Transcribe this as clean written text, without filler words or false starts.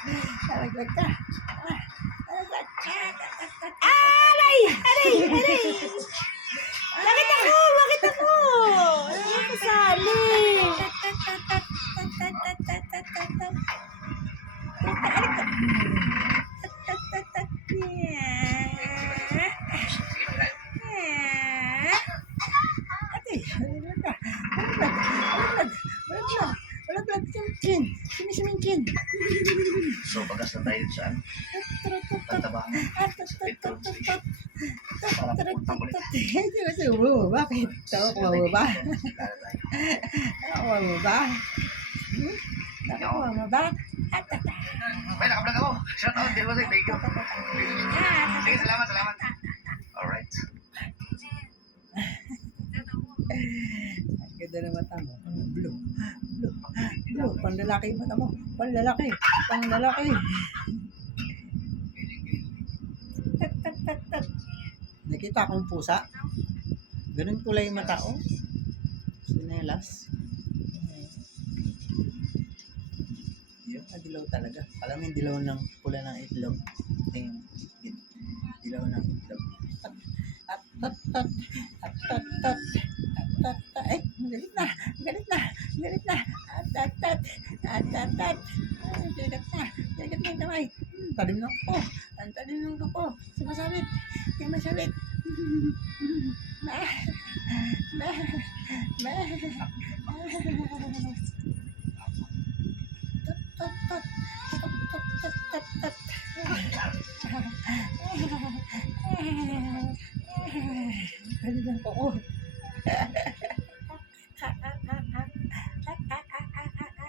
Nalaglag ka. Nalaglag ka. Aray! Aray! Aray! Bakit ako? Bakit ako? Ano kasali? Kin, sinisimingkin. So, bagas na tayo saan? Pagtabahan. Para pupuntang ulit. Hindi kasi bumaba. Ito, bumaba. Bumaba. Bumaba. May nakablog ako. Shout out din ko sa'yo. Thank you. Sige, salamat, salamat. Alright. Ang ganda na mata mo. Blue. Blue. Blue. Panlalaki yung mata mo. Panlalaki. Panlalaki. Tat, tat, tat, tat. Nakita akong pusa. Ganun kulay yung mata ko. Sinelas. Yun, dilaw talaga. Alam mo yung dilaw ng pula ng itlog. Ayun. Dilaw ng itlog. At tat tat. At tat tat. At tat tat. Eh, galit na. Galit na. Galit na. At tat tat. At tat tat. Galit na. Galit na yung kamay. Talim ng kuko. Ang talim ng kuko. Sumasabit. Yung masabit. Bah. Bah. Bah. Tat tat. Tat tat tat tat. Talim ng kuko.